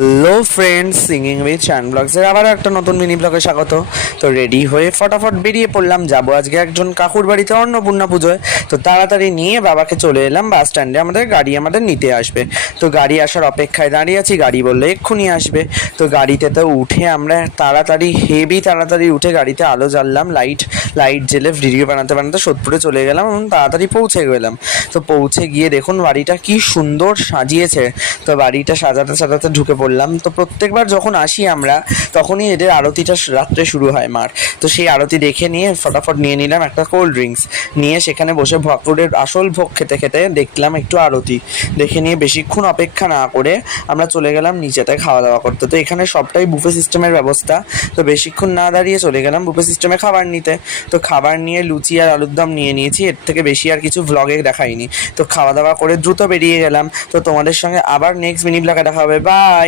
Hello friends, singing with চ্যান ব্লগসের আবার একটা নতুন মিনি ব্লগে স্বাগত। তো রেডি হয়ে ফটাফট বেরিয়ে পড়লাম, যাবো আজকে একজন কাকুর বাড়িতে অন্নপূর্ণা পুজোয়। তো তাড়াতাড়ি নিয়ে বাবাকে চলে এলাম বাস স্ট্যান্ডে, গাড়ি আমাদের নিতে আসবে। তো গাড়ি আসার অপেক্ষায় দাঁড়িয়ে আছি, গাড়ি বললে এক্ষুনি আসবে। তো গাড়িতে তো উঠে আমরা হেভি তাড়াতাড়ি উঠে গাড়িতে আলো জ্বাললাম, লাইট লাইট জেলে ভিডিও বানাতে বানাতে সোদপুরে চলে গেলাম এবং তাড়াতাড়ি পৌঁছে গেলাম। তো পৌঁছে গিয়ে দেখুন বাড়িটা কি সুন্দর সাজিয়েছে। তো বাড়িটা সাজাতে সাজাতে ঢুকে পড়লাম। তো প্রত্যেকবার যখন আসি আমরা তখনই এদের আরতিটা রাত্রে শুরু হয় মার। তো সেই আরতি দেখে নিয়ে ফটাফট নিয়ে নিলাম একটা কোল্ড ড্রিঙ্কস, নিয়ে সেখানে বসে ভগপুরের আসল ভোগ খেতে খেতে দেখলাম একটু আরতি দেখে নিয়ে বেশিক্ষণ অপেক্ষা না করে আমরা চলে গেলাম নিচেতে খাওয়া দাওয়া করতে। তো এখানে সবটাই বুফে সিস্টেমের ব্যবস্থা। তো বেশিক্ষণ না দাঁড়িয়ে চলে গেলাম বুফে সিস্টেমে খাবার নিতে। তো খাবার নিয়ে লুচি আর আলুর দম নিয়ে নিয়েছি, এর থেকে বেশি আর কিছু ভ্লগে দেখাইনি। তো খাওয়া দাওয়া করে দ্রুত বেরিয়ে গেলাম। তো তোমাদের সঙ্গে আবার নেক্সট মিনি ব্লগে দেখা হবে। বাই।